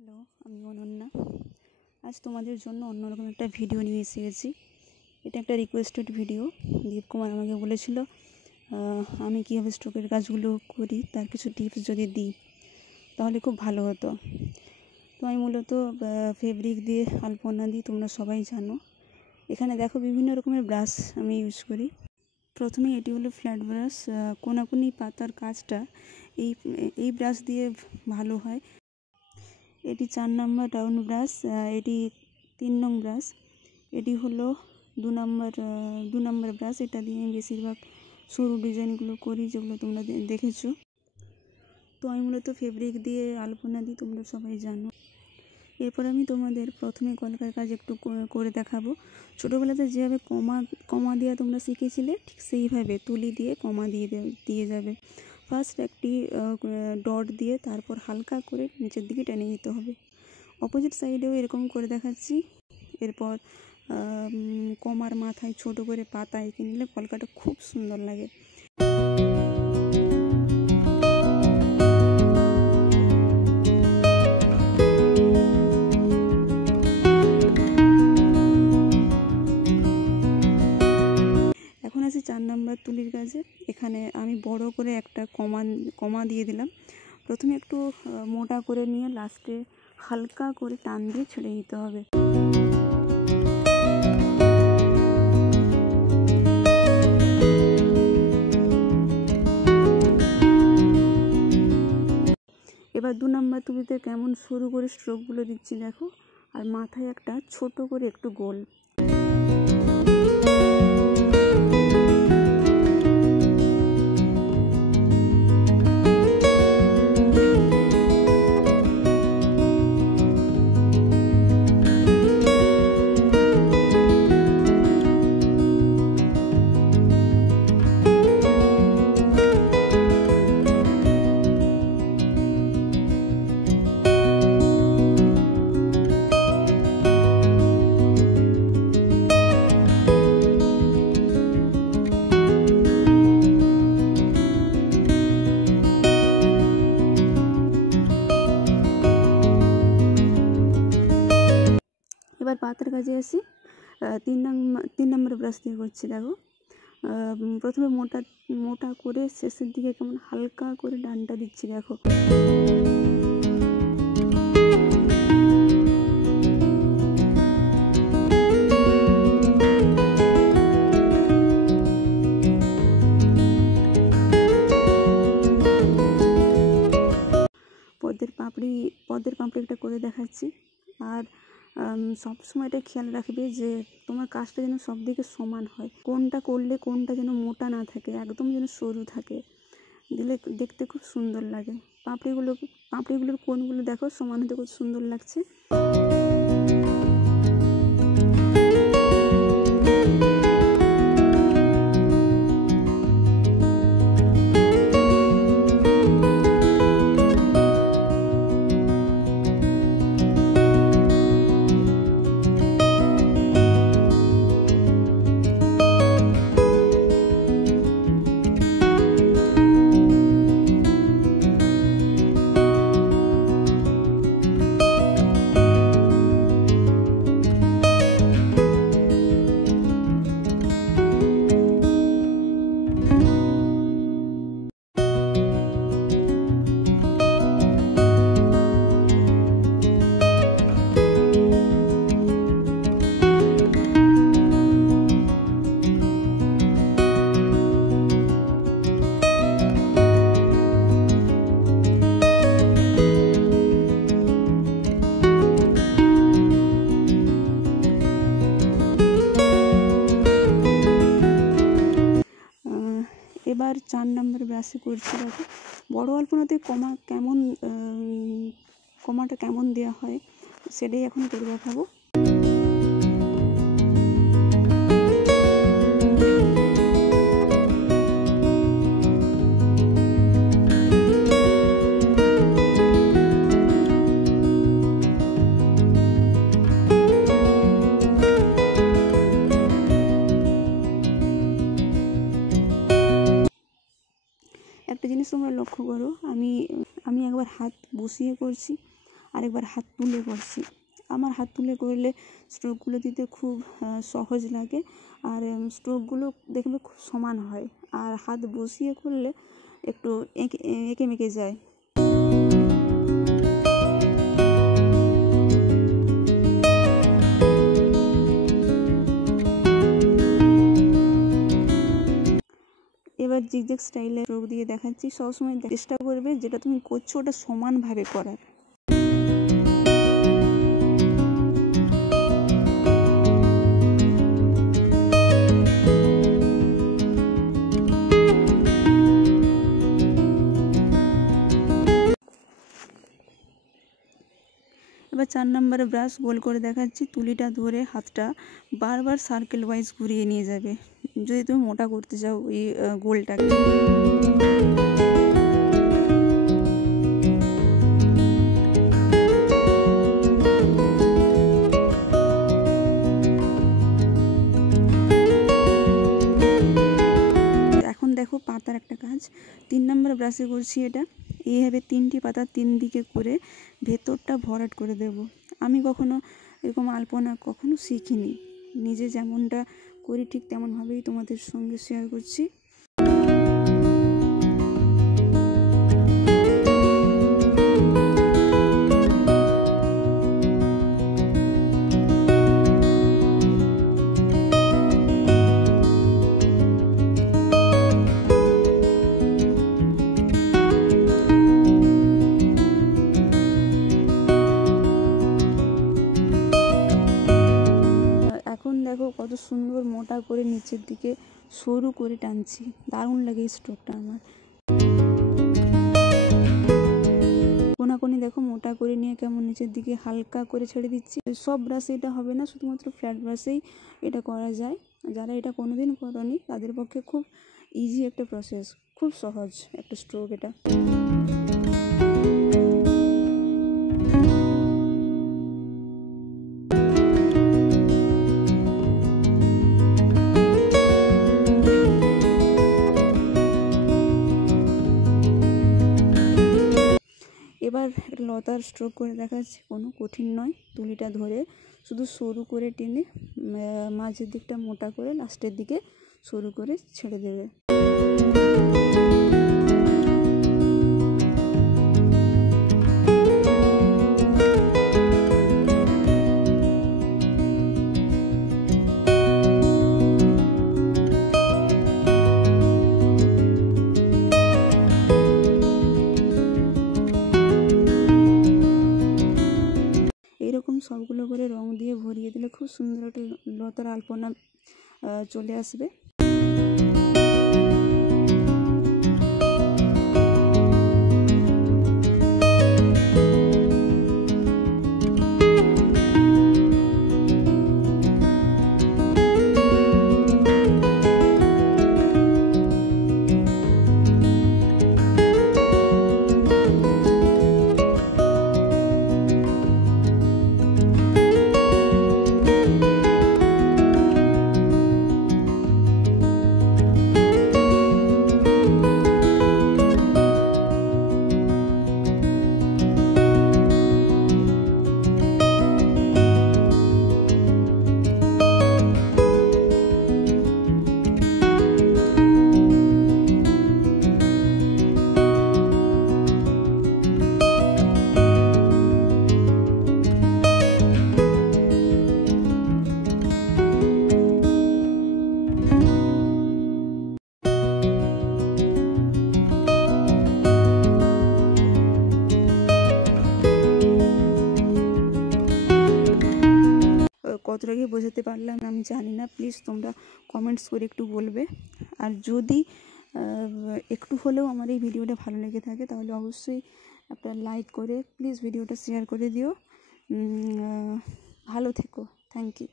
হ্যালো, আমি অনন্যা। আজ তোমাদের জন্য অন্যরকম একটা ভিডিও নিয়ে এসেছি। এটা একটা রিকোয়েস্টেড ভিডিও। দীপ কুমার আমাকে বলেছিল আমি কীভাবে স্ট্রোকের কাজগুলো করি তার কিছু টিপস যদি দিই তাহলে খুব ভালো হতো। তো আমি মূলত ফেব্রিক দিয়ে আলপনা দিই, তোমরা সবাই জানো। এখানে দেখো বিভিন্ন রকমের ব্রাশ আমি ইউজ করি। প্রথমে এটি হলো ফ্ল্যাট ব্রাশ। কোনাকুনি পাতার কাজটা এই ব্রাশ দিয়ে ভালো হয়। এটি 4 নম্বর রাউন্ড ব্রাশ, এটি 3 নং ব্রাশ, এটি হলো 2 নম্বর ব্রাশ। এটা দিয়ে আমি বেশিরভাগ সরু ডিজাইনগুলো করি, যেগুলো তোমরা দেখেছো। তো আমি মূলত ফেব্রিক দিয়ে আলপনা দিই, তোমরা সবাই জানো। এরপর আমি তোমাদের প্রথমে কলকার কাজ একটু করে দেখাবো। ছোটোবেলাতে যেভাবে কমা দেওয়া তোমরা শিখেছিলে, ঠিক সেইভাবে তুলি দিয়ে কমা দিয়ে যাবে। ফার্স্ট একটি ডট দিয়ে তারপর হালকা করে নিচের দিকে টেনে নিতে হবে। অপোজিট সাইডেও এরকম করে দেখাচ্ছি। এরপর কমার মাথায় ছোট করে পাতা এঁকে নিলে কলকাটা খুব সুন্দর লাগে। এখন আছে 4 নম্বর তুলির কাজে। এখানে আমি বড় করে একটা কমা দিয়ে দিলাম। প্রথমে একটু মোটা করে নিয়ে লাস্টে হালকা করে টান দিয়ে ছেড়ে দিতে হবে। এবার 2 নম্বর তুলিতে কেমন সরু করে স্ট্রোকগুলো দিচ্ছি দেখো, আর মাথায় একটা ছোট করে একটু গোল। এবার পাতার কাজে আসি। 3 নম্বর ব্রাশ দিয়ে করছি দেখো। প্রথমে মোটা করে শেষের দিকে কেমন হালকা করে ডানটা দিচ্ছি দেখো। পদ্মের পাপড়িটা করে দেখাচ্ছি। আর সবসময় এটা খেয়াল রাখবে যে তোমার কাজটা যেন সব দিকে সমান হয়। কোনটা করলে কোনটা যেন মোটা না থাকে, একদম যেন সরু থাকে, দিলে দেখতে খুব সুন্দর লাগে। পাপড়িগুলোর কোণগুলো দেখো সমান হতে খুব সুন্দর লাগছে। এবার 4 নম্বর ব্রাশে করছি দেখো। বড় আলপনাতে কমাটা কেমন দেওয়া হয় সেটাই এখন করে দেখাবো। একটা জিনিস তোমরা লক্ষ্য করো, আমি একবার হাত বসিয়ে করছি, আরেকবার হাত তুলে করছি। আমার হাত তুলে করলে স্ট্রোকগুলো দিতে খুব সহজ লাগে, আর স্ট্রোকগুলো দেখবে খুব সমান হয়। আর হাত বসিয়ে করলে একটু এঁকে মেঁকে যায়। এবার জিগজ্যাগ স্টাইলে স্ট্রোক দিয়ে দেখাচ্ছি। সবসময় চেষ্টা করবে যেটা তুমি করছো ওটা সমানভাবে করার। এবার 4 নম্বরে ব্রাশ গোল করে দেখাচ্ছি। তুলিটা ধরে হাতটা বারবার সার্কেল ওয়াইজ ঘুরিয়ে নিয়ে যাবে যদি তুমি মোটা করতে চাও এই গোলটাকে। এখন দেখো পাতার একটা কাজ 3 নম্বর ব্রাশে করছি। এটা এইভাবে 3টি পাতা 3 দিকে করে ভেতরটা ভরাট করে দেব। আমি কখনো এরকম আলপনা কখনো শিখিনি, নিজে যেমনটা করি ঠিক তেমনভাবেই তোমাদের সঙ্গে শেয়ার করছি। এখন দেখো কত সুন্দর মোটা করে নিচের দিকে সরু করে টানছি, দারুণ লাগে এই স্ট্রোকটা আমার। কোনাকুনি দেখো মোটা করে নিয়ে কেমন নিচের দিকে হালকা করে ছেড়ে দিচ্ছি। সব ব্রাশে এটা হবে না, শুধুমাত্র ফ্ল্যাট ব্রাশেই এটা করা যায়। যারা এটা কোনোদিন করনি তাদের পক্ষে খুব ইজি একটা প্রসেস, খুব সহজ একটা স্ট্রোক এটা। এবার একটা লতার স্ট্রোক করে দেখাচ্ছি, কোনো কঠিন নয়। তুলিটা ধরে শুধু সরু করে টেনে মাঝের দিকটা মোটা করে লাস্টের দিকে সরু করে ছেড়ে দেবে। এরকম সবগুলো করে রং দিয়ে ভরিয়ে দিলে খুব সুন্দর একটা লতার আলপনা চলে আসবে। কতটা কি বোঝাতে পারলাম আমি জানি না, প্লিজ তোমরা কমেন্টস করে একটু বলবে। আর যদি একটু হলেও আমার এই ভিডিওটা ভালো লেগে থাকে তাহলে অবশ্যই একটা লাইক করে প্লিজ ভিডিওটা শেয়ার করে দিও। ভালো থেকো, থ্যাংক ইউ।